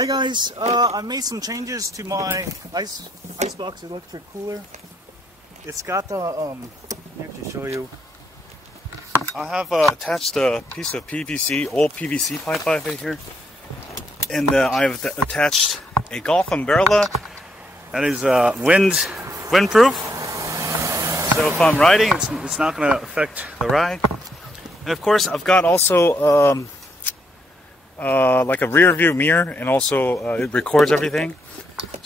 Hey guys, I made some changes to my icebox electric cooler. It's got the let me actually show you. I have attached a piece of PVC, old PVC pipe right here, and I've attached a golf umbrella that is windproof. So if I'm riding, it's not going to affect the ride. And of course, I've got also like a rear view mirror, and also it records everything.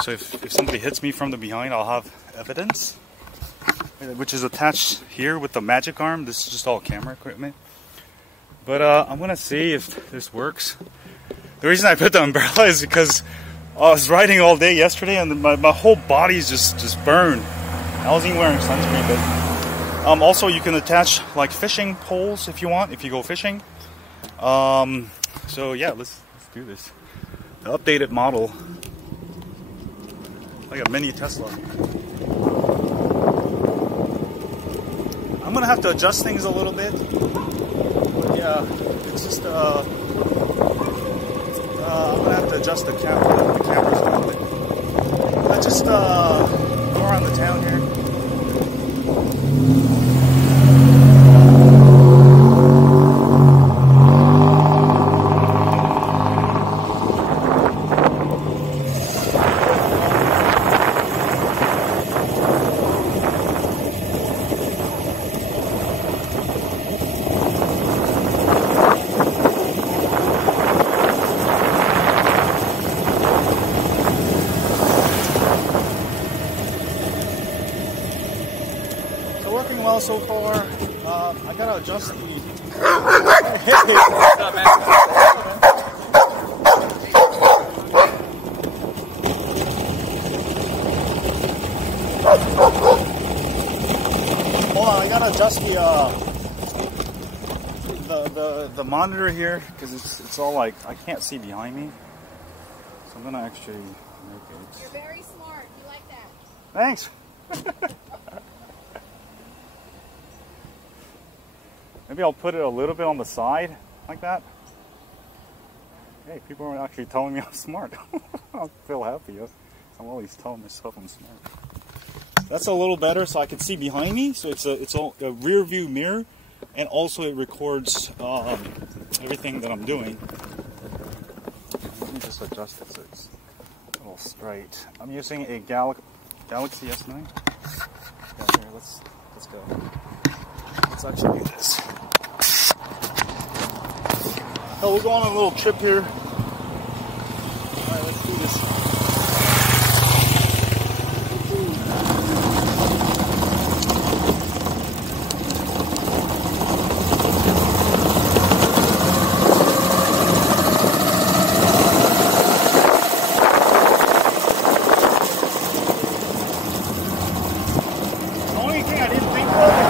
So if somebody hits me from the behind, I'll have evidence, which is attached here with the magic arm. This is just all camera equipment. But I'm gonna see if this works. The reason I put the umbrella is because I was riding all day yesterday, and my whole body's just burned. I wasn't even wearing sunscreen. But also you can attach like fishing poles if you want, if you go fishing. So yeah, let's do this. The updated model, like a mini Tesla. I'm gonna have to adjust things a little bit, but yeah, it's just I'm gonna have to adjust the cameras a little bit. Let's just go around the town here. Working well so far. I gotta adjust the. Hold on, I gotta adjust the monitor here because it's all like I can't see behind me. So I'm gonna actually make it. You're very smart. You like that? Thanks. Maybe I'll put it a little bit on the side, like that. Hey, people are actually telling me I'm smart. I feel happy. I'm always telling myself I'm smart. That's a little better, so I can see behind me. So it's a rear view mirror, and also it records everything that I'm doing. Let me just adjust it so it's a little straight. I'm using a Galaxy S9. Yeah, here, let's go. Let's actually do this. Oh, we'll go on a little trip here. Alright, let's do this. The only thing I didn't think of is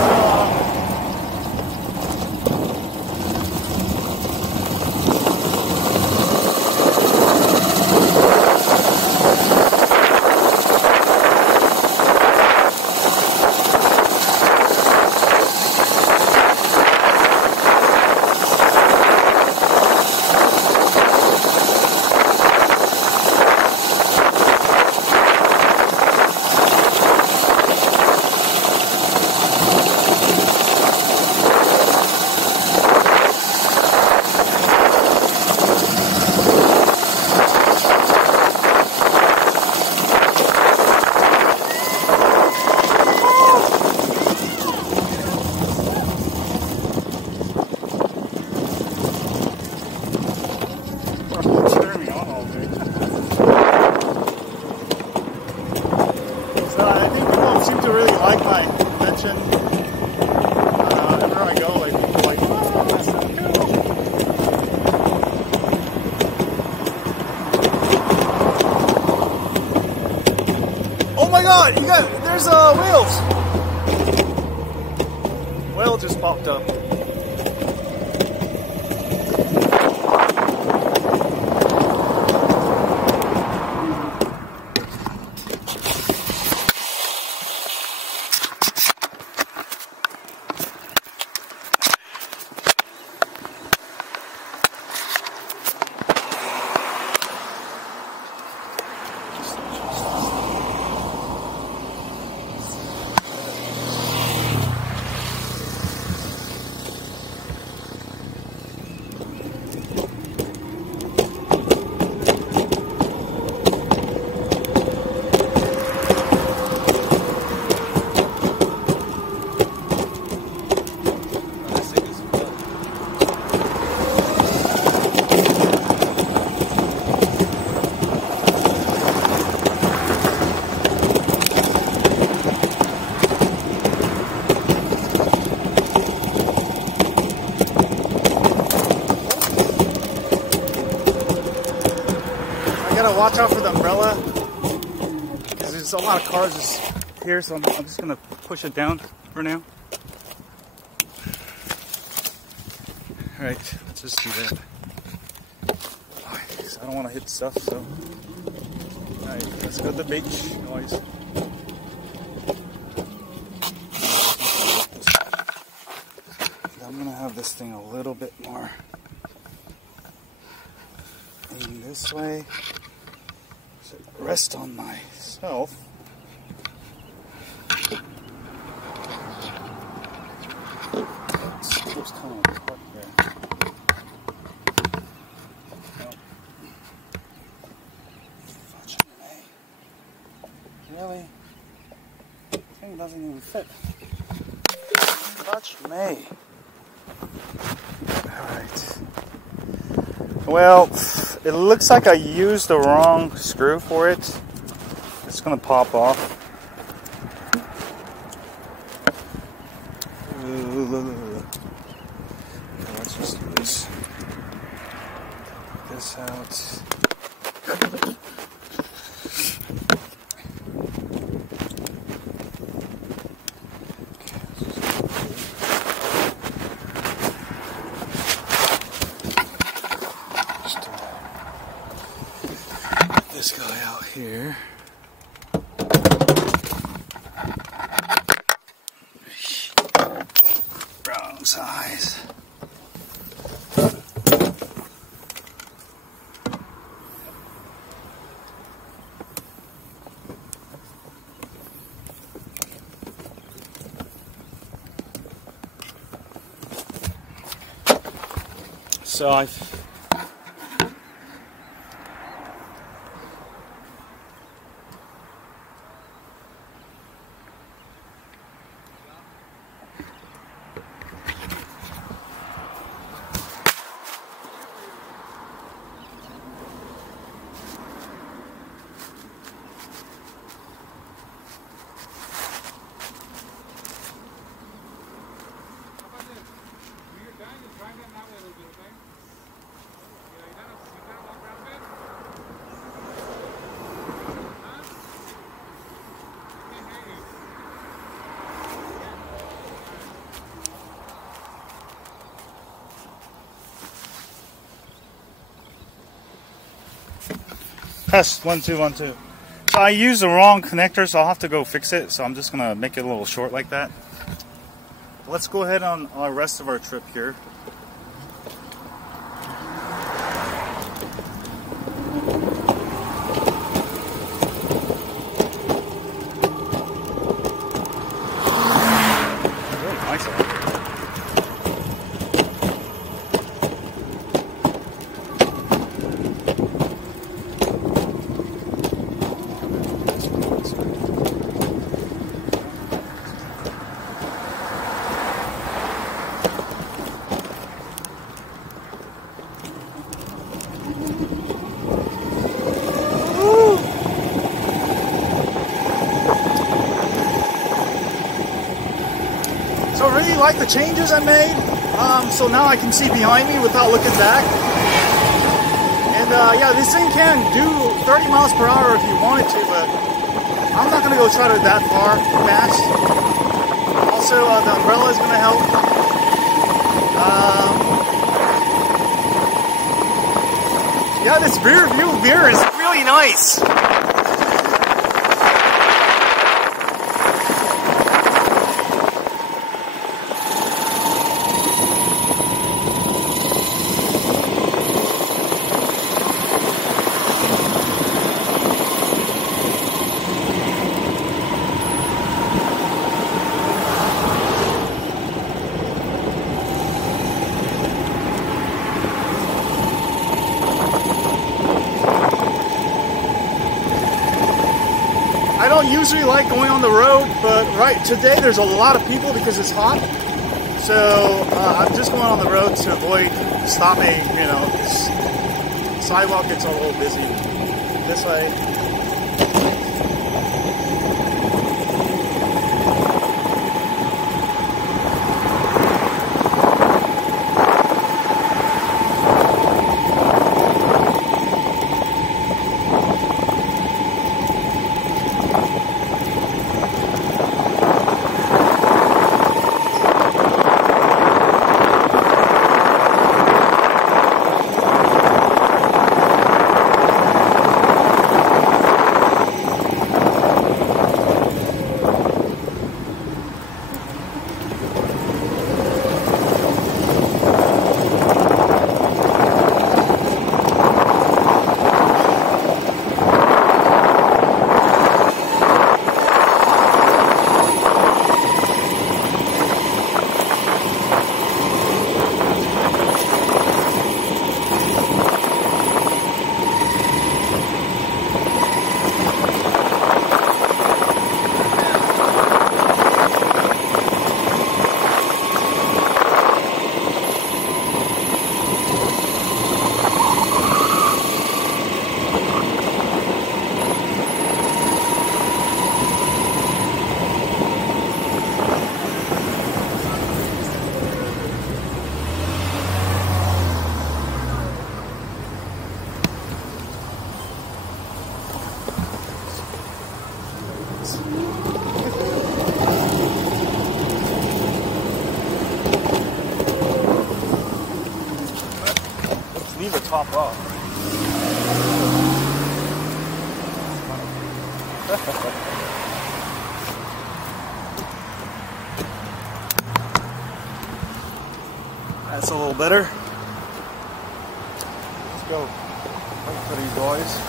seem to really like my invention. Wherever I go, like people are like, oh, that's so cool. Oh my God! There's whales. Whale just popped up. gotta watch out for the umbrella because there's a lot of cars here, so I'm just gonna push it down for now. Alright, let's just do that. I don't want to hit stuff, so. Alright, let's go to the beach, guys. I'm gonna have this thing a little bit more in this way. So rest on myself. It's kind of apart there. Really? The thing doesn't even fit. Touch me. Alright. Well, it looks like I used the wrong screw for it. It's gonna pop off. Okay, let's just do this. Take this out. This guy out here. Wrong size. So test 1 2 1 2. So I used the wrong connector, so I'll have to go fix it. So I'm just gonna make it a little short like that. Let's go ahead on our rest of our trip here. So I really like the changes I made. So now I can see behind me without looking back. And yeah, this thing can do 30 miles per hour if you wanted to, but I'm not gonna go try to that far fast. Also, the umbrella is gonna help. Yeah, this rear view mirror is really nice. I don't usually like going on the road, but today there's a lot of people because it's hot. So I'm just going on the road to avoid stopping, you know, because the sidewalk gets a little busy this way. leave the top off. That's a little better. Let's go. Wait for these guys.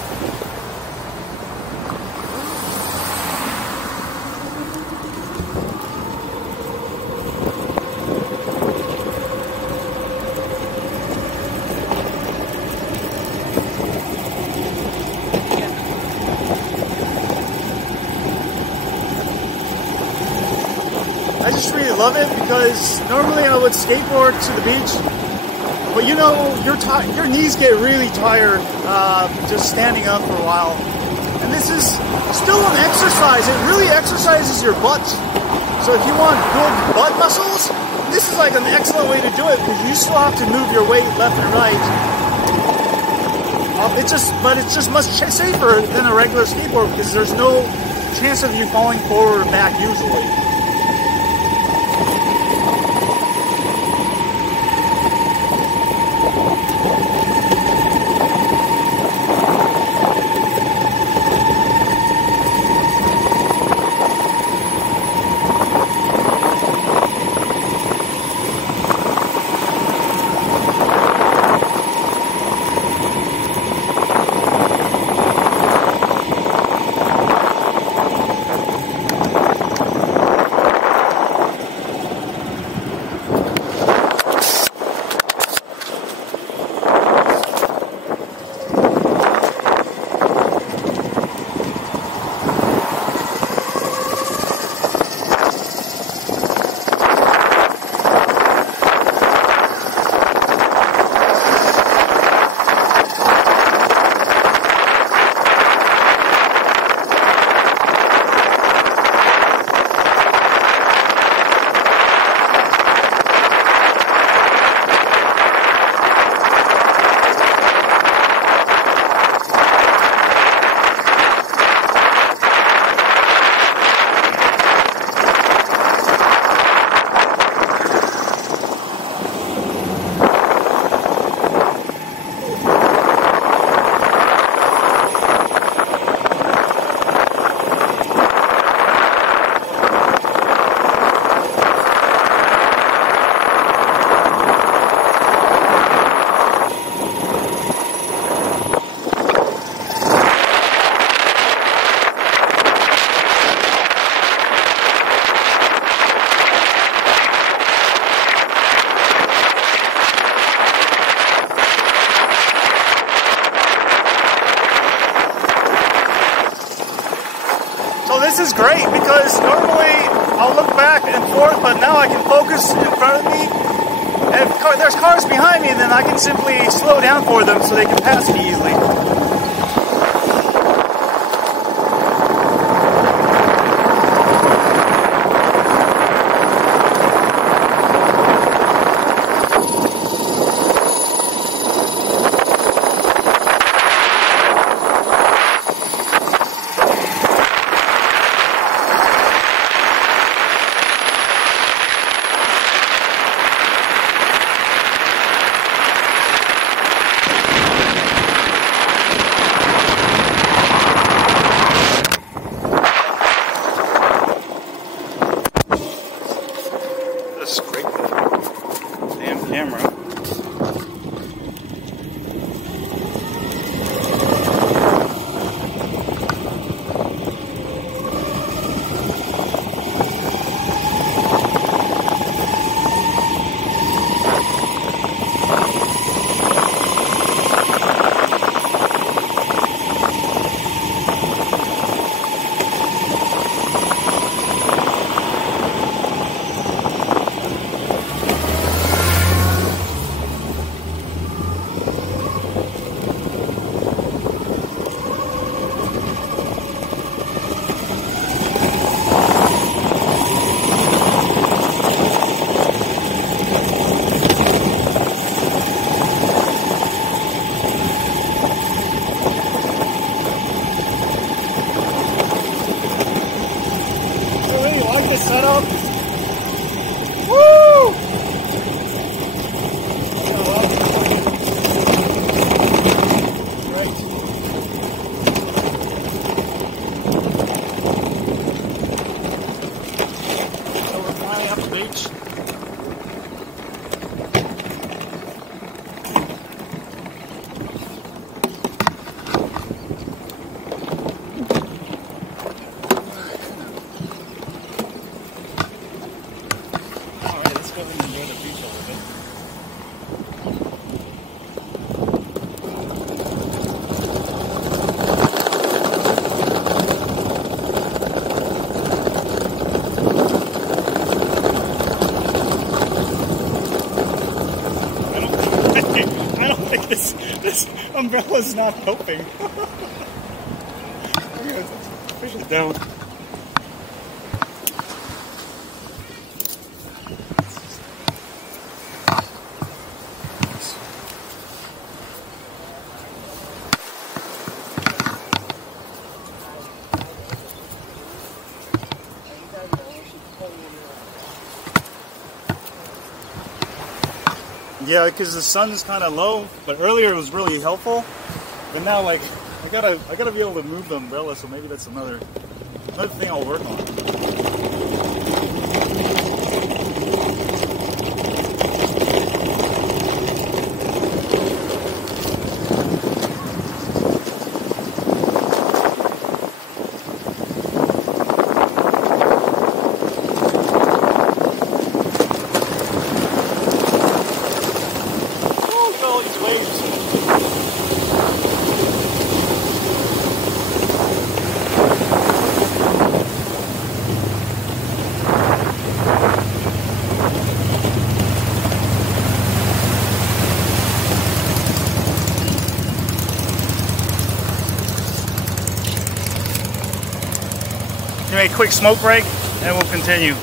I just really love it because normally I would skateboard to the beach, but you know, your knees get really tired just standing up for a while. And this is still an exercise. It really exercises your butt. So if you want good butt muscles, this is like an excellent way to do it because you still have to move your weight left and right. But it's just much safer than a regular skateboard because there's no chance of you falling forward or back usually. This is great because normally I'll look back and forth, but now I can focus in front of me. And if there's cars behind me, then I can simply slow down for them so they can pass me easily. Like this umbrella's not helping. Push it down. Yeah, because the sun's kind of low, but earlier it was really helpful. But now, like, I gotta be able to move the umbrella, so maybe that's another thing I'll work on. Anyway, quick smoke break, and we'll continue.